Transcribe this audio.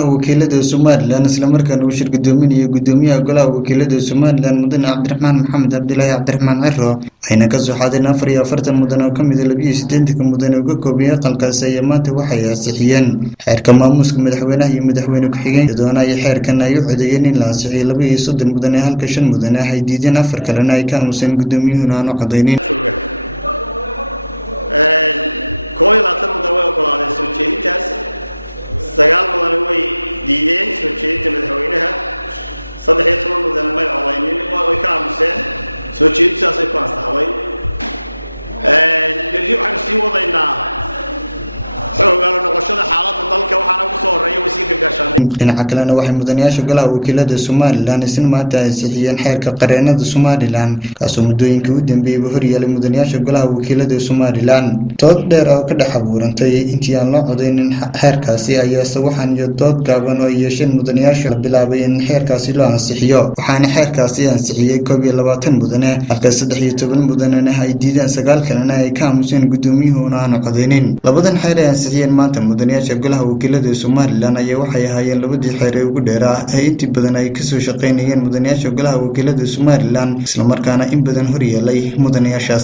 wakiilada Somaliland isla markaana uu shir gudoominaya gudoomiyaha golaha wakiilada Somaliland mudane Cabdiraxmaan Maxamed Cabdilaahi Cabdiraxmaan Ciro ayna ka soo xaadeen 44 mudan oo ka mid ah 82 mudan oo ka kooban aqalkaasi ayaa maanta waxay ansixiyeen xeerka maamuuska madaxweynaha iyo madaxweyne ku-xigeenka doonaya xeerkan ay u codeeyeen in la ansixiyo 32 mudan halka 5 mudan ay diideen 4 kalena ay ka aamuseen gudoomiyuhuna aan codeynin kooy laatan mudan way ogolaadeen soo jeedintaas 9 mudan way diideen soo jeedinta madaxweynaha 13 mudan may codeynin way ka aamuseen soo jeedintaas ay ku ansaxday waxaan sii wadaynaa xoogga noqoshada xaaladda dalka waxaana ugu soo horeeyay wasiirka gaashaandhigga dhinaca kalena waxay mudanayaasha golaha wakiilada Somaliland isna maanta ansixiyeen xeerka qareenada Somaliland kaasoo muddooyinkii u dambeeyay horyaalay mudanayaasha golaha wakiilada Somaliland dood dheer oo ka dhex abuurantay intii aan la codeynin xeerkaasi ayaa waxaan iyo dood gaaban oo yeesheen mudanayaasha la bilaabay in xeerkaasi loo ansixiyo waxaana xeerkaasi ansixiyay 22 mudane halka 13 mudanena ay diideen 9 kalena ay ka aamuseen gudoomiyuhuna aan codeynin labadan xeer ansixiyeen maanta mudanayaasha golaha wakiilada Somaliland ayaa waxay ahaayeen labadii xeer ee ugu dheeraa ee intii badan ay ka soo shaqeynayeen mudanayaasha golaha wakiilada Somaliland isla markaana in badan horyaalay mudanayaashaasi